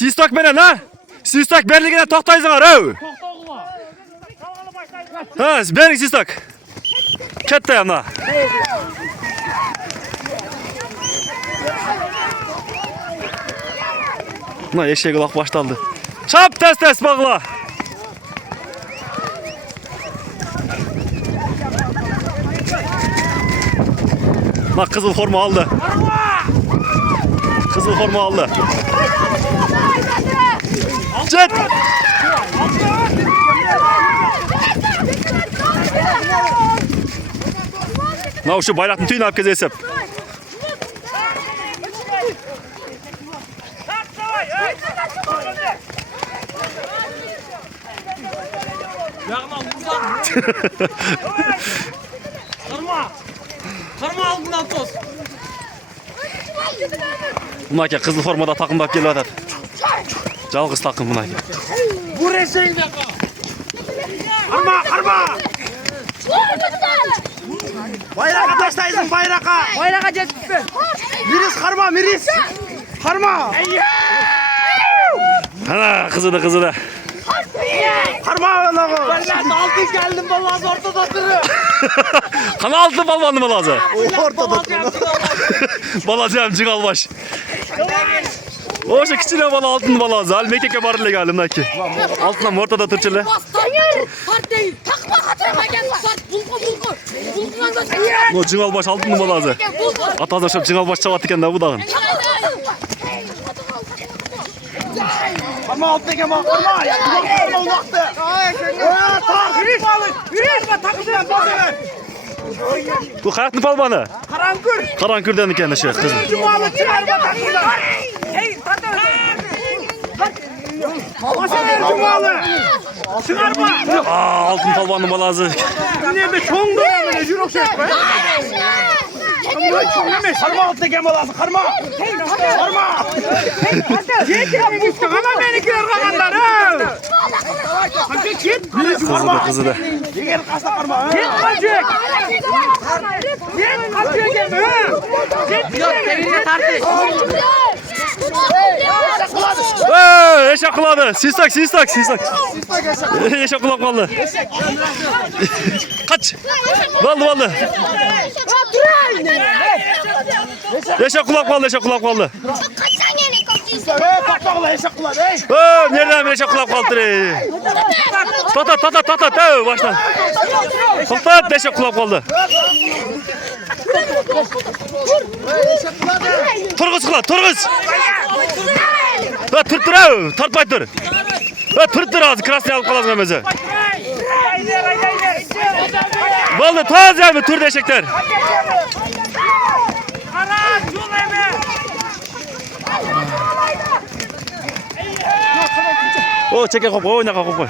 Sistok menen ha? Sistok berligine to'xtaysizlar, ey. Ha, bering sistok. Katta yana. Buna eşek uloq başlandı. Çap tez bağla. Bak kızıl forma aldı. Kızıl forma aldı. Cet. Ne şu bayraktın tüyünü alıp gezesip. Karma aldın toz. Bunlar ki kızıl formada takımdaki geliyor atar. Жалғыз takım bunlar ki. Bu resimde karma. Bayrağa taşlayın bayrağa. Bayrağa жетпе. Miris karma miris. Karma. Ana kızıdı. Karma lan. Ben altın geldim vallahi ortada duruyor. Kana altın balvandı mı lazım? Ortada duruyor. Balacağım cıgalbaş. O şu kiçine bala altın balazı. Al mekteke barılı galimden ki. Altından ortada tırçılı. Sart değil. Takma hatırıma gel. Sart bulgu. Bulgudan da No cıgalbaş altın balazı. Atazaşıp cıgalbaş çavat iken de bu dağın. Karma altına gel karma. Karma uzaktı. Bu kayaklı balbanı. Karankür. Karankürden iken de şey kızım. Cumalı çıkarma takıda. Hey tata. Masalar cumalı. Çıkarma. Aa altın balbanı balazı. Nerede çoğun dönemine jurok çekme. Karma altına gelme lazım karma. Karma. Ama beni gör kalanlar. Kızıdı. Gel kasta karma. Gel kaçık. Gel kaçık gelme. Gel evine tartış. Eşek kuladı. Sistak. Eşek kulak kaldı. Kaç. Valdı. Eşek kulak kaldı. Kaçsan gene kokuysa. Patla eşek kulak. Nereden eşek kulak kaldı? Tata. Baştan. Tata eşek kulak kaldı. Turguz. Tırttır. Tartmay dur. Tırttır ağzı. Krasnı alıp kalasın hemeze. Valdı taz yani turda eşekler. O çeke kop, oyna kop.